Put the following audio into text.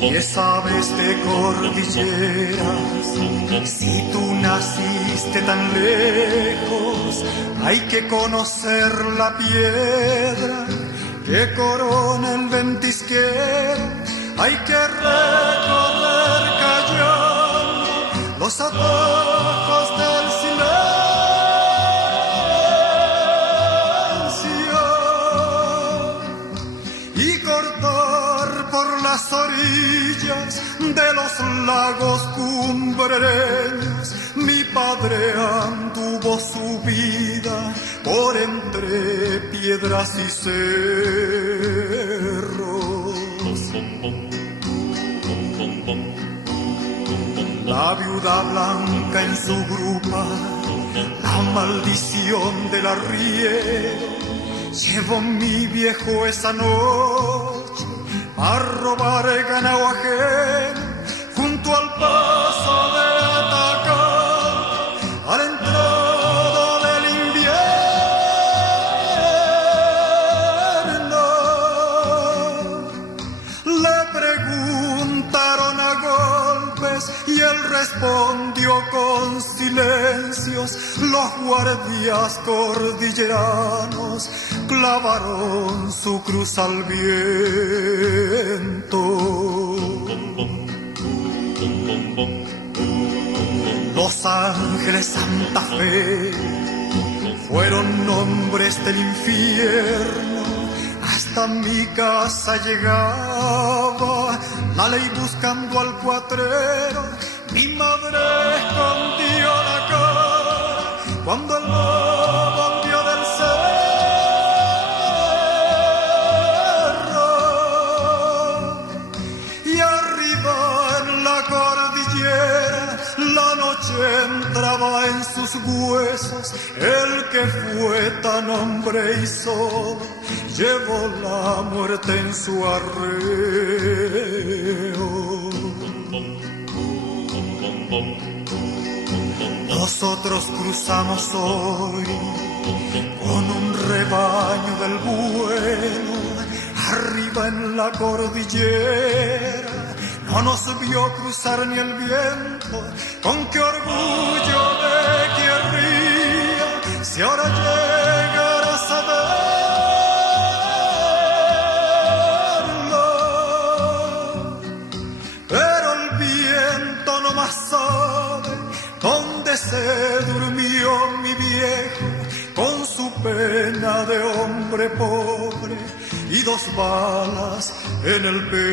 10 aves de cordilleras, si tú naciste tan lejos, hay que conocer la piedra que corona el ventisquero, hay que recorrer callando los atajos del silencio y cortar por las orillas de los lagos cumbreños. Mi padre anduvo su vida por entre piedras y cerros. La viuda blanca en su grupa, la maldición del arriero. Llevó mi viejo esa noche a robar el ganado ajeno junto al paso de Atacar, a la entrada del invierno. Le preguntaron a golpes y él respondió con silencios. Los guardias cordilleranos clavaron su cruz al viento. Los Ángeles, Santa Fe fueron nombres del infierno. Hasta mi casa llegaba la ley buscando al cuatrero. Mi madre escondió la cara cuando el lobo volvió del cerro. Y arriba en la cordillera la noche entraba en sus huesos. El que fue tan hombre y solo llevó la muerte en su arreo. Nosotros cruzamos hoy con un rebaño del bueno, arriba en la cordillera. No nos vio cruzar ni el viento, con qué orgullo de querría si ahora llegara a saberlo. Pero el viento no más sabe dónde se durmió mi viejo con su pena de hombre pobre y 2 balas en el pecho.